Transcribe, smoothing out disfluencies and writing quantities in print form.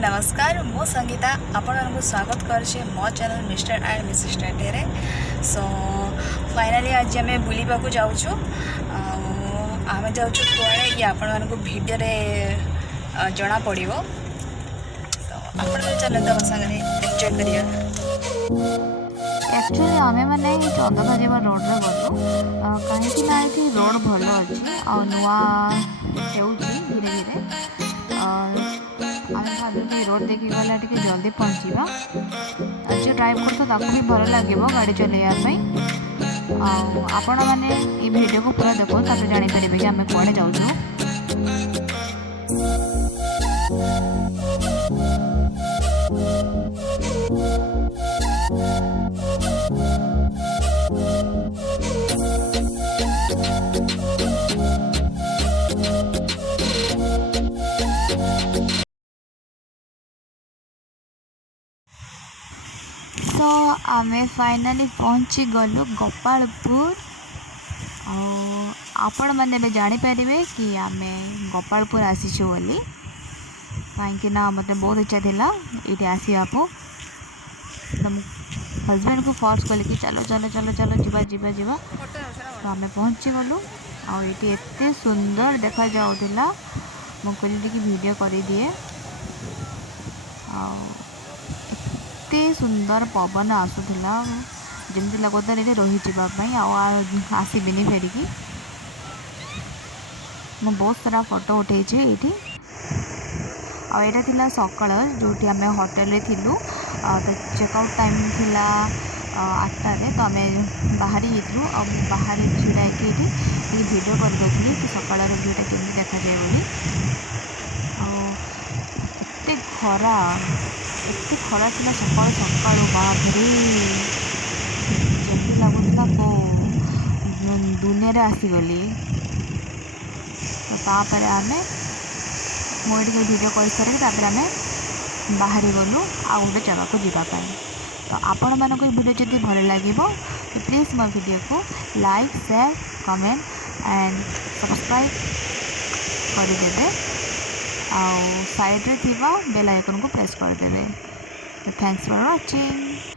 नमस्कार मो संगीता आपको स्वागत करुचे मो channel mister and Mrs टेरे। So finally आज आम बुलवा जाऊँ आम जाऊँ कड़े कि आपण को भिडियो जना पड़ो। तो आप चलते आम सागर एंजॉय करिए। एक्चुअली आमे माने चंदभाजिबा रोड रे गलु कहीं ना ये रोड भल अच्छी आ नुआ धीरे धीरे आमे भाव कि रोड देखी गला टे जल्दी पहुँचा जी ड्राइव कर भी भल लगे गाड़ी चलैयापी। आपण मैंने ये वीडियो को पूरा देखो तब जापर कि आम कड़े जाऊँ। तो आमे फाइनाली पहुँची गलु गोपालपुर। आपण मैंने जापर कि आमे गोपालपुर आसीचु बोली कहीं मत बहुत इच्छा था ये आसवाक। तो हजबैंड को फोर्स कली कि चलो चलो चलो चलो जीवा जीवा जीवा। तो आम पहुँची गलु आते एत सुंदर देखा जाऊला मुझे कि वीडियो कर दिए। एते सुंदर पवन आसूला जमी लगता ये रही आसबिनी फेरिकी। मैं बहुत सारा फोटो उठे ये आईटा थी सकाल जो आम होटेल थिलु। तो चेकआउट टाइम थिला 8टारे। तो आम बाहरी जाइलु बाहर छिड़ा ये वीडियो करदे कि सकाल व्यूटा केमी देखा जाए बोली। एते खरा था सकाल सकाल बापरे जमी लगुला को दुनिया आसीगली। तो तापर आम मुझे वीडियो कर सारे आम बाहर गलु आ गोटे जगह को जीवाई। तो आपण मानक वीडियो जब भल लगे तो प्लीज़ मो वीडियो को like share comment and subscribe करदे। साइड रे थिबा बेल आइकन को प्रेस करदे। तो थैंक्स फॉर वाचिंग।